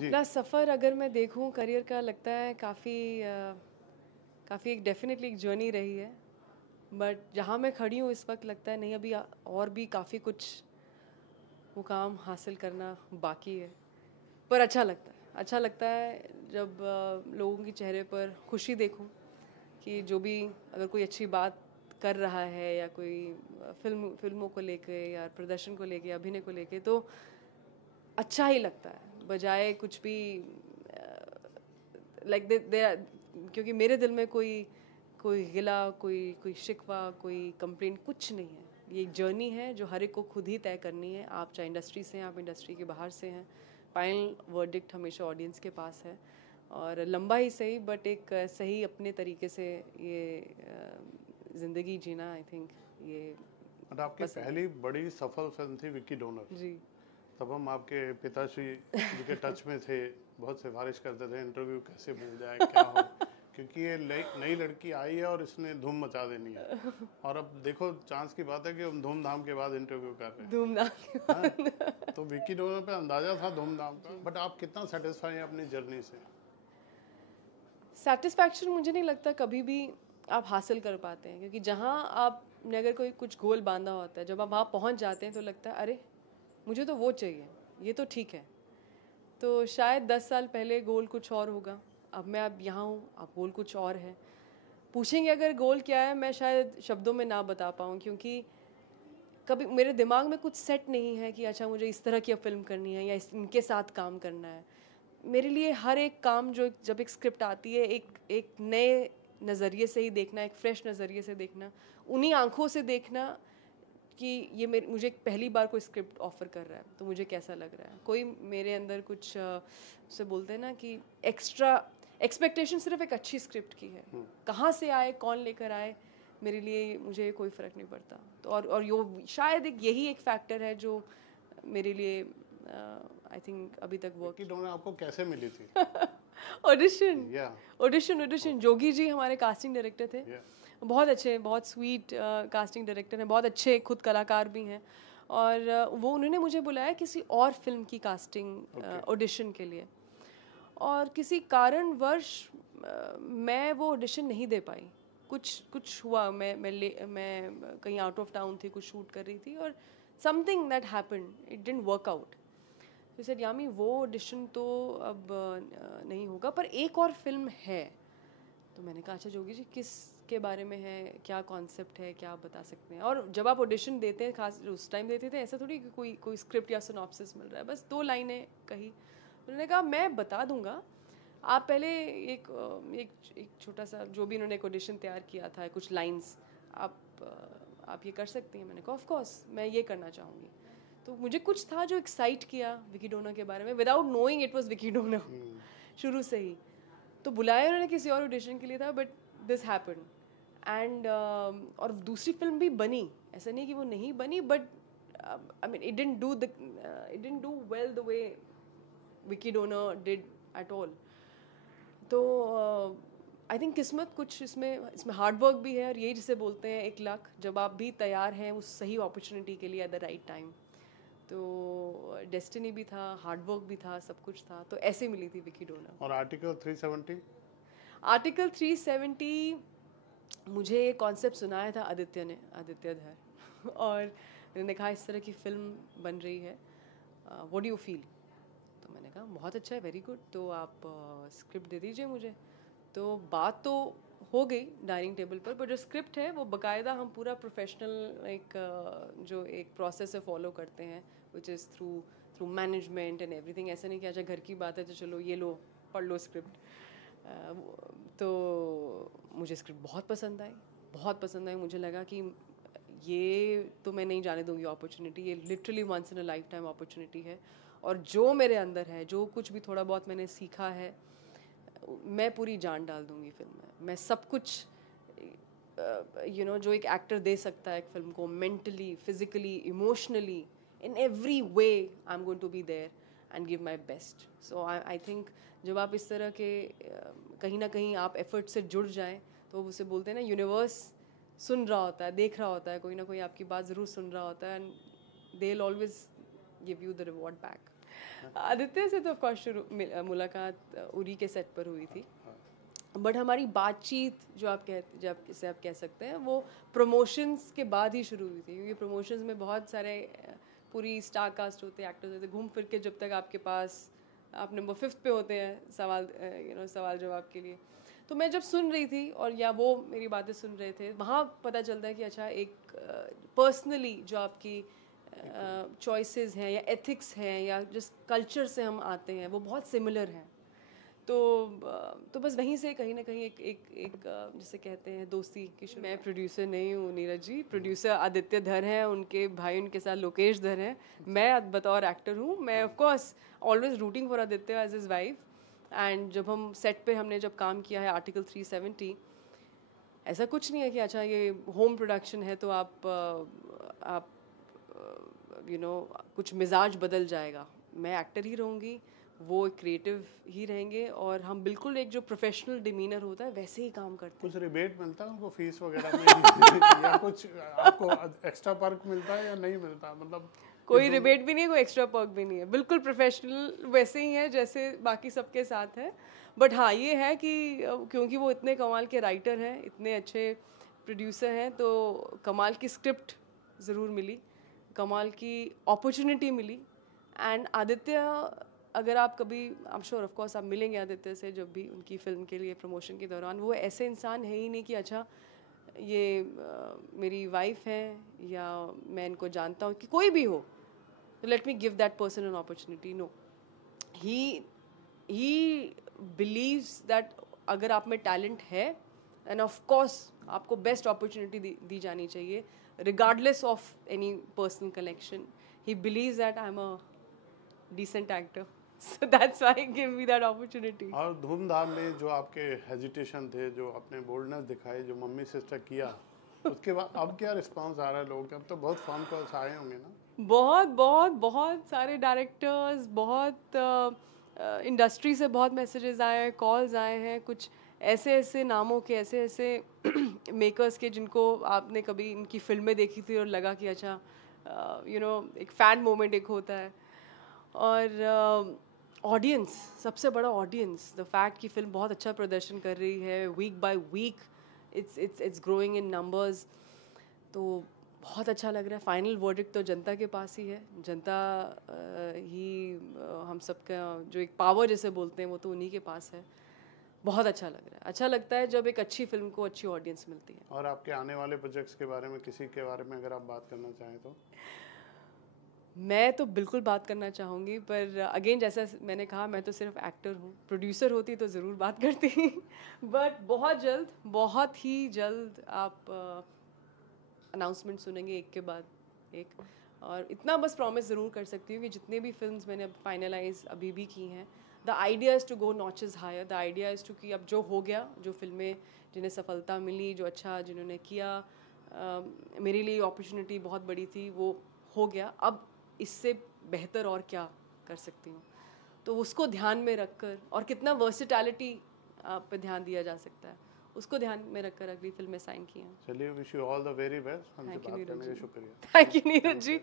जी। अपना सफ़र अगर मैं देखूं करियर का, लगता है काफ़ी एक डेफिनेटली एक जर्नी रही है। बट जहाँ मैं खड़ी हूँ इस वक्त, लगता है नहीं, अभी और भी काफ़ी कुछ मुकाम हासिल करना बाकी है। पर अच्छा लगता है जब लोगों के चेहरे पर खुशी देखूं कि जो भी, अगर कोई अच्छी बात कर रहा है या कोई फिल्मों को लेके या प्रदर्शन को लेके, अभिनय को लेके, तो अच्छा ही लगता है बजाय कुछ भी लाइक दे। क्योंकि मेरे दिल में कोई कोई गिला, कोई कोई शिकवा, कोई कंप्लेंट कुछ नहीं है। ये एक जर्नी है जो हर एक को खुद ही तय करनी है। आप चाहे इंडस्ट्री से हैं, आप इंडस्ट्री के बाहर से हैं, फाइनल वर्डिक्ट हमेशा ऑडियंस के पास है। और लंबा ही सही, बट एक सही अपने तरीके से ये ज़िंदगी जीना, आई थिंक ये बट आपकी पसंद है। पहली बड़ी सफल फिल्म थी विक्की डोनर। जी। तब हम आपके पिताश्री जी के टच में थे, बहुत सिफारिश करते थे इंटरव्यू कैसे मिल जाए, क्या हो, क्योंकि ये नई लड़की आई है और इसने धूम मचा देनी है। और अब देखो, चांस की बात है कि हम धूमधाम के बाद इंटरव्यू कर रहे हैं। धूमधाम के हाँ, बाद। तो विक्की डोनर पे अंदाजा था धूमधाम का। बट आप कितना सेटिस्फाई हैं अपनी जर्नी से? सेटिस्फैक्शन मुझे नहीं लगता कभी भी आप हासिल कर पाते हैं, क्योंकि जहाँ आपने अगर कोई कुछ गोल बांधा होता है, जब आप वहाँ पहुँच जाते हैं तो लगता है अरे मुझे तो वो चाहिए, ये तो ठीक है। तो शायद 10 साल पहले गोल कुछ और होगा, अब यहाँ हूँ, अब गोल कुछ और है। पूछेंगे अगर गोल क्या है, मैं शायद शब्दों में ना बता पाऊँ, क्योंकि कभी मेरे दिमाग में कुछ सेट नहीं है कि अच्छा मुझे इस तरह की अब फिल्म करनी है या इनके साथ काम करना है। मेरे लिए हर एक काम, जो जब एक स्क्रिप्ट आती है, एक एक नए नज़रिए से ही देखना, एक फ्रेश नज़रिए से देखना, उन्हीं आंखों से देखना कि ये मुझे पहली बार कोई स्क्रिप्ट ऑफर कर रहा है तो मुझे कैसा लग रहा है। कोई मेरे अंदर कुछ से बोलते हैं ना कि एक्स्ट्रा एक्सपेक्टेशन सिर्फ एक अच्छी स्क्रिप्ट की है। कहाँ से आए, कौन लेकर आए, मेरे लिए मुझे कोई फ़र्क नहीं पड़ता। तो और यो शायद यही एक फैक्टर है जो मेरे लिए आई थिंक अभी तक वर्क विक्की डोनर आपको कैसे मिली थी? ऑडिशन या ऑडिशन जोगी जी हमारे कास्टिंग डायरेक्टर थे। या बहुत अच्छे, बहुत स्वीट कास्टिंग डायरेक्टर हैं, बहुत अच्छे खुद कलाकार भी हैं। और वो उन्होंने मुझे बुलाया किसी और फिल्म की कास्टिंग ऑडिशन के लिए। और किसी कारणवश मैं वो ऑडिशन नहीं दे पाई। कुछ कुछ हुआ, मैं कहीं आउट ऑफ टाउन थी, कुछ शूट कर रही थी, और something that happened, it didn't work out. तो सर यामी वो ऑडिशन तो अब नहीं होगा, पर एक और फिल्म है। तो मैंने कहा अच्छा जोगी जी, किस के बारे में है, क्या कॉन्सेप्ट है, क्या आप बता सकते हैं। और जब आप ऑडिशन देते हैं, खास उस टाइम देते थे, ऐसा थोड़ी कि कोई कोई स्क्रिप्ट या सिनॉप्सिस मिल रहा है, बस 2 लाइनें कही। उन्होंने कहा मैं बता दूंगा, आप पहले एक छोटा सा, जो भी उन्होंने एक ऑडिशन तैयार किया था, कुछ लाइंस, आप ये कर सकती हैं। मैंने कहा ऑफ कोर्स मैं ये करना चाहूँगी। तो मुझे कुछ था जो एक्साइट किया विकी डोनर के बारे में, without knowing it was Vicky donor शुरू से ही। तो बुलाया उन्होंने किसी और ऑडिशन के लिए था, बट दिस हैपेंड। एंड और दूसरी फिल्म भी बनी, ऐसा नहीं कि वो नहीं बनी, but I mean it didn't do well the way Vicky donor did at all. तो आई थिंक किस्मत कुछ इसमें हार्डवर्क भी है, और यही जिसे बोलते हैं 1 लाख, जब आप भी तैयार हैं उस सही अपॉर्चुनिटी के लिए एट द राइट टाइम। तो डेस्टिनी भी था, हार्डवर्क भी था, सब कुछ था, तो ऐसे मिली थी विकी डोनर। और आर्टिकल 370? आर्टिकल 370 मुझे कॉन्सेप्ट सुनाया था आदित्य धर और उन्होंने कहा इस तरह की फिल्म बन रही है, व्हाट डू यू फील। तो मैंने कहा बहुत अच्छा है, वेरी गुड, तो आप स्क्रिप्ट दे दीजिए मुझे। तो बात तो हो गई डाइनिंग टेबल पर जो स्क्रिप्ट है वो बाकायदा हम पूरा प्रोफेशनल जो एक प्रोसेस है फॉलो करते हैं, which is through through management and everything. ऐसा नहीं कि अच्छा घर की बात है तो चलो ये लो पढ़ लो स्क्रिप्ट। तो मुझे स्क्रिप्ट बहुत पसंद आई। मुझे लगा कि ये तो मैं नहीं जाने दूंगी अपॉर्चुनिटी, ये literally once in a lifetime opportunity है। और जो मेरे अंदर है, जो कुछ भी थोड़ा बहुत मैंने सीखा है, मैं पूरी जान डाल दूंगी फिल्म में। मैं सब कुछ जो एक एक्टर दे सकता है एक फिल्म को, mentally, physically, emotionally, in every way I am going to be there and give my best. So I think जब आप इस तरह के कहीं ना कहीं आप एफर्ट से जुड़ जाएं, तो उसे बोलते हैं ना, यूनिवर्स सुन रहा होता है, देख रहा होता है, कोई ना कोई आपकी बात ज़रूर सुन रहा होता है, and they will always give you the reward back. Aditya से तो ऑफ कोर्स मुलाकात उरी के सेट पर हुई थी, बट हमारी बातचीत जो आप कह सकते हैं वो प्रमोशंस के बाद ही शुरू हुई थी, क्योंकि प्रमोशंस में बहुत सारे पूरी स्टार कास्ट होते हैं, एक्टर्स होते हैं, घूम फिर के जब तक आपके पास आप नंबर 5 पे होते हैं सवाल जवाब के लिए। तो मैं जब सुन रही थी और या वो मेरी बातें सुन रहे थे, वहाँ पता चलता है कि अच्छा एक पर्सनली जो आपकी चॉइसेस हैं या एथिक्स हैं या जिस कल्चर से हम आते हैं वो बहुत सिमिलर हैं। तो बस वहीं से कहीं ना कहीं एक जिसे कहते हैं दोस्ती की मैं प्रोड्यूसर नहीं हूँ नीरज जी, प्रोड्यूसर आदित्य धर हैं, उनके भाई उनके साथ लोकेश धर हैं, मैं बतौर एक्टर हूँ। मैं of course always rooting for Aditya as his wife. And जब हम सेट पे हमने जब काम किया है आर्टिकल 370, ऐसा कुछ नहीं है कि अच्छा ये होम प्रोडक्शन है तो आप कुछ मिजाज बदल जाएगा। मैं एक्टर ही रहूँगी, वो एक क्रिएटिव ही रहेंगे, और हम बिल्कुल एक जो प्रोफेशनल डिमीनर होता है वैसे ही काम करते हैं। कुछ रिबेट मिलता है उनको फीस वगैरह में या कुछ आपको एक्स्ट्रा पर्क मिलता है या नहीं मिलता? मतलब कोई रिबेट भी नहीं है, कोई एक्स्ट्रा पर्क भी नहीं है, बिल्कुल प्रोफेशनल वैसे ही है जैसे बाकी सबके साथ है। बट हाँ ये है कि क्योंकि वो इतने कमाल के राइटर हैं, इतने अच्छे प्रोड्यूसर हैं, तो कमाल की स्क्रिप्ट ज़रूर मिली, कमाल की अपॉर्चुनिटी मिली। एंड आदित्य, अगर आप कभी I am sure of course आप मिलेंगे आदित्य से जब भी उनकी फ़िल्म के लिए प्रमोशन के दौरान, वो ऐसे इंसान है ही नहीं कि अच्छा ये मेरी वाइफ है या मैं इनको जानता हूँ, कि कोई भी हो तो let me give that person an opportunity. No, he believes that अगर आप में टैलेंट है एंड ऑफ कोर्स आपको बेस्ट अपॉर्चुनिटी दी जानी चाहिए regardless of any personal connection. He believes that I am a decent actor, so that's why he gave me that opportunity. और धूमधाम में जो आपके हेजिटेशन थे, जो आपने बोल्डनेस दिखाई, जो मम्मी सिस्टर किया, उसके बाद अब क्या रिस्पांस आ रहा है लोगों का? अब तो बहुत फोन कॉल्स आए होंगे ना? बहुत बहुत बहुत सारे डायरेक्टर्स, बहुत इंडस्ट्री से बहुत मैसेजेस आए हैं, कॉल्स आए हैं, कुछ ऐसे ऐसे नामों के, ऐसे ऐसे मेकर्स के जिनको आपने कभी इनकी फिल्में देखी थी और लगा कि अच्छा एक फ़ैन मोमेंट एक होता है। और ऑडियंस, सबसे बड़ा ऑडियंस, द फैक्ट कि फिल्म बहुत अच्छा प्रदर्शन कर रही है, week by week it's growing in numbers, तो बहुत अच्छा लग रहा है। फाइनल वर्डिक्ट तो जनता के पास ही है, जनता ही हम सबका जो एक पावर जैसे बोलते हैं वो तो उन्हीं के पास है। बहुत अच्छा लग रहा है, अच्छा लगता है जब एक अच्छी फिल्म को अच्छी ऑडियंस मिलती है। और आपके आने वाले प्रोजेक्ट्स के बारे में, किसी के बारे में अगर आप बात करना चाहें तो? मैं तो बिल्कुल बात करना चाहूँगी, पर अगेन जैसा मैंने कहा, मैं तो सिर्फ एक्टर हूँ, प्रोड्यूसर होती तो ज़रूर बात करती बट बहुत ही जल्द आप अनाउंसमेंट सुनेंगे एक के बाद एक। और इतना बस प्रॉमिस ज़रूर कर सकती हूँ कि जितने भी फिल्म्स मैंने अब फाइनलाइज अभी भी की हैं, the idea is to go notches higher, the idea is to कि अब जो हो गया, जो फिल्में जिन्हें सफलता मिली, जो अच्छा जिन्होंने किया, मेरे लिए अपॉर्चुनिटी बहुत बड़ी थी, वो हो गया। अब इससे बेहतर और क्या कर सकती हूँ, तो उसको ध्यान में रखकर, और कितना वर्सिटैलिटी पे ध्यान दिया जा सकता है, उसको ध्यान में रखकर अगली फिल्में साइन की हैं। चलिए, wish you all the very best. हमसे बात करने का शुक्रिया। Thank you Neeraj ji.